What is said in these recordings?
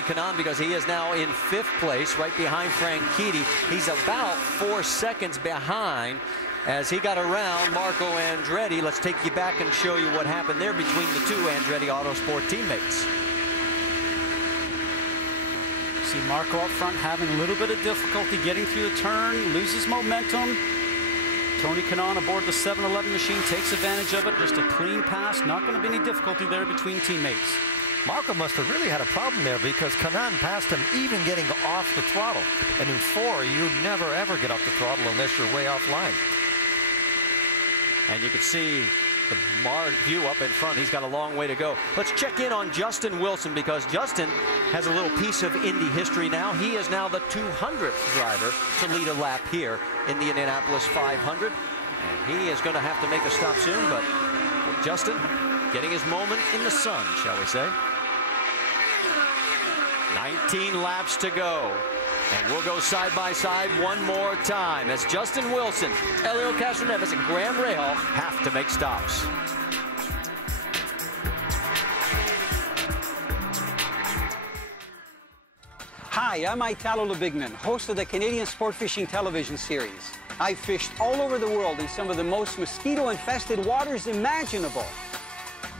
Kanaan, because he is now in 5th place, right behind Franchitti. He's about 4 seconds behind as he got around Marco Andretti. Let's take you back and show you what happened there between the two Andretti Autosport teammates. See Marco up front having a little bit of difficulty getting through the turn, loses momentum. Tony Kanaan aboard the 711 machine takes advantage of it. Just a clean pass, not going to be any difficulty there between teammates. Marco must have really had a problem there because Kanaan passed him even getting off the throttle. And in 4, you never ever get off the throttle unless you're way offline. And you can see the view up in front. He's got a long way to go. Let's check in on Justin Wilson, because Justin has a little piece of Indy history now. He is now the 200th driver to lead a lap here in the Indianapolis 500. And he is going to have to make a stop soon, but Justin getting his moment in the sun, shall we say. 19 laps to go. And we'll go side by side one more time as Justin Wilson, Helio Castroneves, and Graham Rahal have to make stops. Hi, I'm Italo Lebigman, host of the Canadian Sport Fishing television series. I've fished all over the world in some of the most mosquito-infested waters imaginable.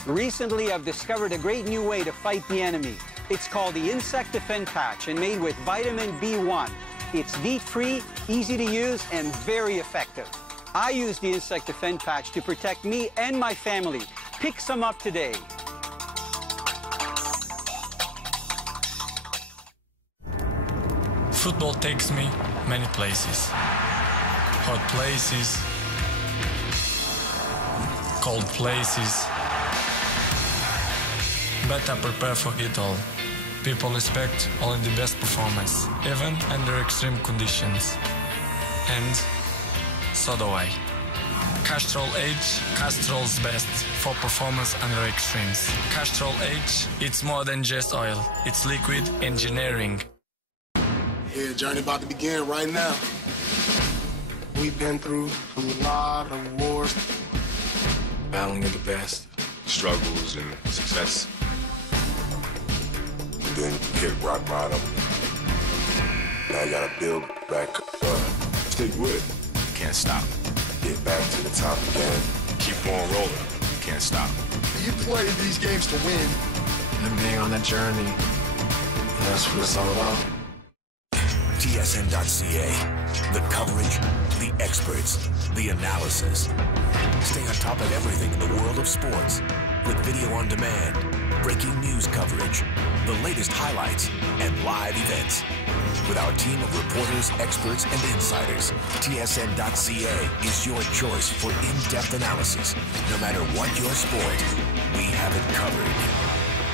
Recently, I've discovered a great new way to fight the enemy. It's called the Insect Defend Patch and made with vitamin B1. It's DEET-free, easy to use, and very effective. I use the Insect Defend Patch to protect me and my family. Pick some up today. Football takes me many places. Hot places, cold places. But I prepare for it all. People expect only the best performance, even under extreme conditions. And so do I. Castrol H, Castrol's best for performance under extremes. Castrol H, it's more than just oil. It's liquid engineering. Yeah, journey about to begin right now. We've been through a lot of wars. Battling at the best, struggles and success. Then hit rock bottom. Now you gotta build back up. Stick with it. Can't stop. Get back to the top again. Keep on rolling. Can't stop. You play these games to win. And being on that journey, that's what it's all about. TSN.ca. The coverage, the experts, the analysis. Stay on top of everything in the world of sports with video on demand, breaking news coverage, the latest highlights, and live events. With our team of reporters, experts, and insiders, TSN.ca is your choice for in-depth analysis. No matter what your sport, we have it covered.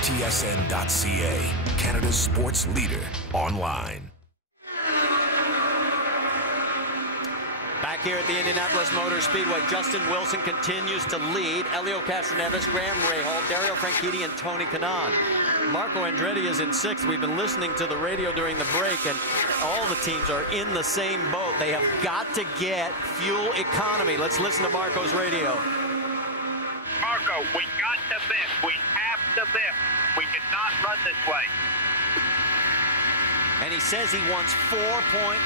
TSN.ca, Canada's sports leader online. Back here at the Indianapolis Motor Speedway, Justin Wilson continues to lead. Helio Castroneves, Graham Rahal, Dario Franchitti, and Tony Kanaan. Marco Andretti is in 6th. We've been listening to the radio during the break, and all the teams are in the same boat. They have got to get fuel economy. Let's listen to Marco's radio. Marco, we got to lift. We have to lift. We cannot run this way. And he says he wants 4.0.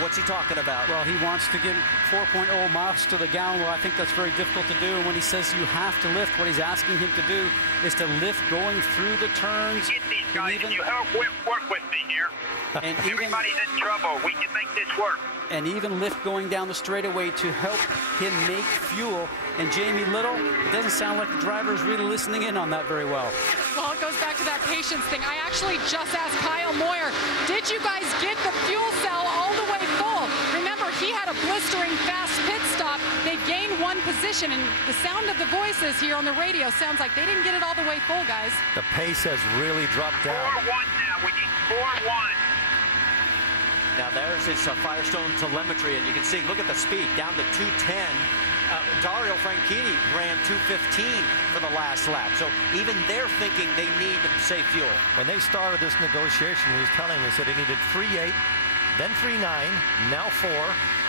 What's he talking about? Well, he wants to get 4.0 miles to the gallon. Well, I think that's very difficult to do. And when he says you have to lift, what he's asking him to do is to lift going through the turns. Get these guys, and you help work with me here. And everybody's in trouble. We can make this work. And even lift going down the straightaway to help him make fuel. And Jamie Little, it doesn't sound like the driver is really listening in on that very well. Well, it goes back to that patience thing. I actually just asked Kyle Moyer, did you guys get the fuel cell all the way full? Remember, he had a blistering fast pit stop. They gained 1 position, and the sound of the voices here on the radio sounds like they didn't get it all the way full, guys. The pace has really dropped down. 4-1 now. We need 4-1. Now there's his Firestone telemetry, and you can see, look at the speed, down to 210. Dario Franchitti ran 215 for the last lap. So even they're thinking they need to save fuel. When they started this negotiation, he was telling us that he needed 3.8, then 3.9, now 4.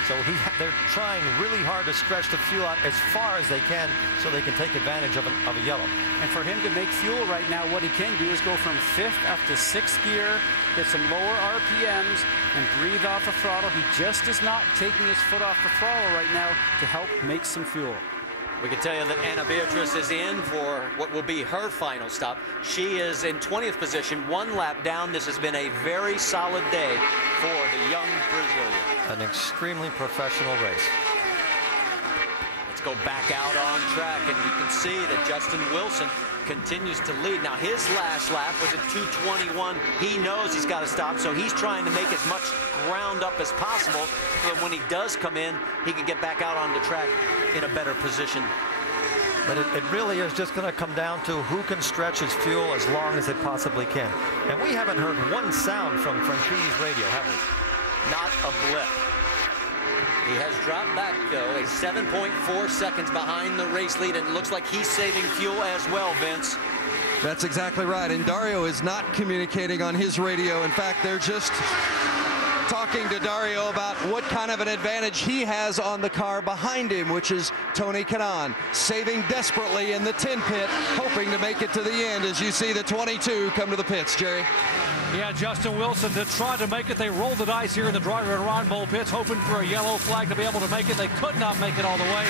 So they're trying really hard to stretch the fuel out as far as they can so they can take advantage of a yellow. And for him to make fuel right now, what he can do is go from 5th up to 6th gear, get some lower RPMs, and breathe off the throttle. He just is not taking his foot off the throttle right now to help make some fuel. We can tell you that Ana Beatriz is in for what will be her final stop. She is in 20th position, 1 lap down. This has been a very solid day for the young Brazilian. An extremely professional race. Let's go back out on track, and you can see that Justin Wilson continues to lead. Now, his last lap was at 2:21. He knows he's got to stop, so he's trying to make as much ground up as possible so that when he does come in, he can get back out on the track in a better position. But it really is just going to come down to who can stretch his fuel as long as it possibly can. And we haven't heard one sound from Franchitti's radio, have we? Not a blip. He has dropped back, though, a 7.4 seconds behind the race lead, and it looks like he's saving fuel as well, Vince. That's exactly right, and Dario is not communicating on his radio. In fact, they're just talking to Dario about what kind of an advantage he has on the car behind him, which is Tony Kanaan, saving desperately in the 10 pit, hoping to make it to the end as you see the 22 come to the pits, Jerry. Yeah, Justin Wilson to try to make it. They rolled the dice here in the driver and Ron Bowl pits, hoping for a yellow flag to be able to make it. They could not make it all the way.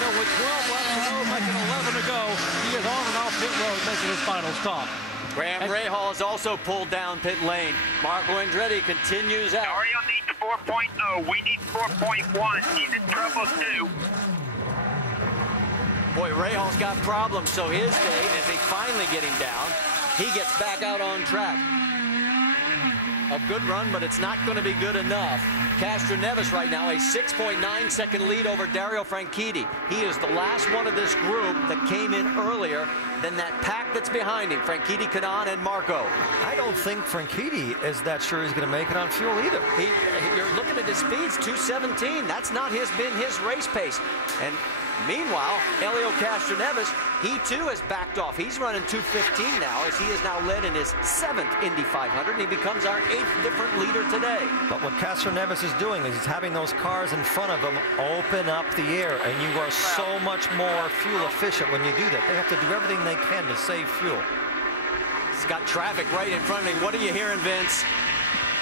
So with 12 laps to go, making 11 to go, he is on and off pit road, making his final stop. Graham Rahal has also pulled down pit lane. Marco Andretti continues out. Dario needs 4.0. We need 4.1. He's in trouble too. Boy, Rahal's got problems, so his day, as they finally get him down, he gets back out on track. A good run, but it's not going to be good enough. Castroneves right now, a 6.9 second lead over Dario Franchitti. He is the last one of this group that came in earlier than that pack that's behind him, Franchitti, Kanaan, and Marco. I don't think Franchitti is that sure he's going to make it on fuel either. You're looking at his speeds, 217. That's not been his race pace. And meanwhile, Helio Castroneves, he too has backed off. He's running 215 now, as he is now led in his 7th Indy 500, and he becomes our 8th different leader today. But what Castroneves is doing is he's having those cars in front of him open up the air, and you are so much more fuel efficient when you do that. They have to do everything they can to save fuel. He's got traffic right in front of him. What are you hearing, Vince?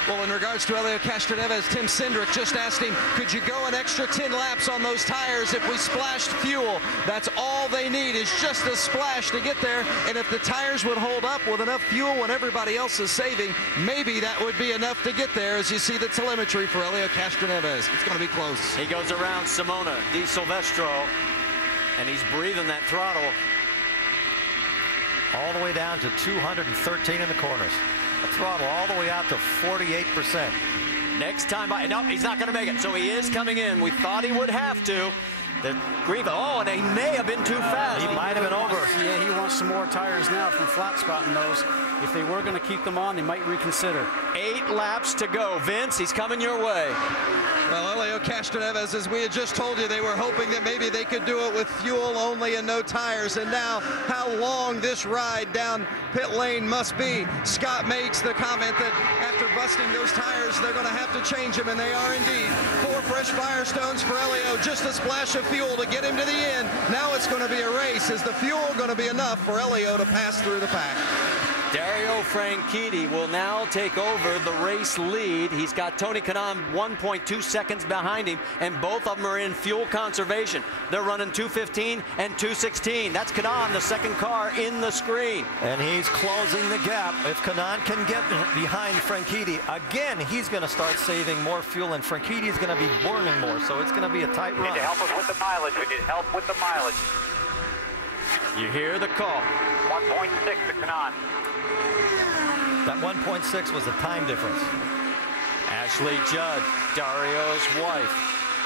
Well, in regards to Helio Castroneves, Tim Cindric just asked him, could you go an extra 10 laps on those tires if we splashed fuel? That's all they need, is just a splash to get there. And if the tires would hold up with enough fuel when everybody else is saving, maybe that would be enough to get there, as you see the telemetry for Helio Castroneves. It's going to be close. He goes around Simona Di Silvestro, and he's breathing that throttle. All the way down to 213 in the corners. A throttle all the way out to 48%. Next time by, no, he's not going to make it. So he is coming in. We thought he would have to. The Green, oh, and he may have been too fast. He might have been over. Yeah, he wants some more tires now from flat spotting those. If they were going to keep them on, they might reconsider. 8 laps to go. Vince, he's coming your way. Well, Helio Castroneves, as we had just told you, they were hoping that maybe they could do it with fuel only and no tires. And now, how long this ride down pit lane must be. Scott makes the comment that after busting those tires, they're going to have to change them, and they are indeed. 4 fresh Firestones for Helio, just a splash of fuel to get him to the end. Now it's going to be a race. Is the fuel going to be enough for Helio to pass through the pack? Dario Franchitti will now take over the race lead. He's got Tony Kanaan 1.2 seconds behind him, and both of them are in fuel conservation. They're running 215 and 216. That's Kanaan, the second car in the screen. And he's closing the gap. If Kanaan can get behind Franchitti, again, he's going to start saving more fuel, and Franchitti is going to be burning more, so it's going to be a tight run. We need to help us with the mileage. We need help with the mileage. You hear the call. 1.6 to Kanaan. That 1.6 was the time difference. Ashley Judd, Dario's wife,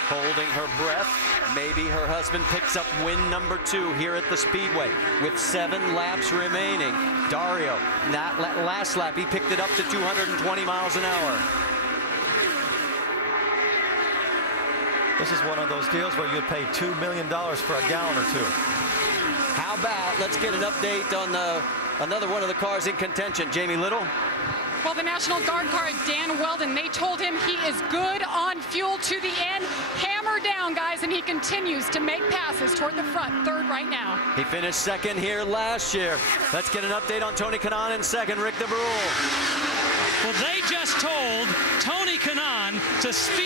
holding her breath. Maybe her husband picks up win number 2 here at the Speedway with 7 laps remaining. Dario, that last lap, he picked it up to 220 miles an hour. This is one of those deals where you'd pay $2 million for a gallon or 2. How about, let's get an update on another one of the cars in contention. Jamie Little? Well, the National Guard car, Dan Weldon, they told him he is good on fuel to the end. Hammer down, guys, and he continues to make passes toward the front, third right now. He finished second here last year. Let's get an update on Tony Kanaan in second. Rick DeBrule. Well, they just told Tony Kanaan to speed